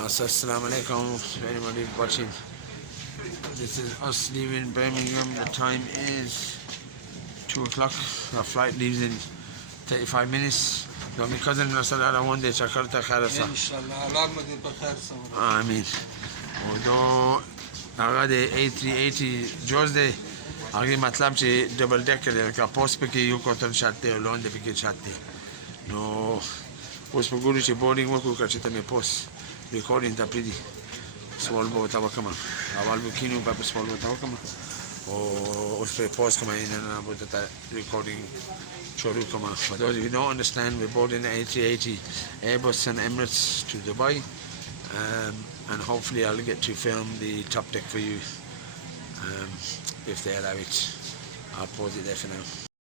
Assalamu alaikum to anybody watching. This is us leaving Birmingham. The time is 2 o'clock. Our flight leaves in 35 minutes. So my cousin Nasrallah one day Jakarta Kharasa. Inshallah, Allah madi bakhair sabr. Amin. Although the A380 Joes day आगे मतलब चे double decker का post पे के you cotton शाते और law and पे के शाते no post पे गुरु चे बोर्डिंग वो कुछ करते तमे post recording ta pridi svolvo tava kama aval bukinu pa svolvo tava kama o uspe post kama in na bota recording choru kama for those of you who don't understand, we're boarding the A380 Airbus and Emirates to Dubai, and hopefully I'll get to film the top deck for you if they allow it. I'll pause it there for now.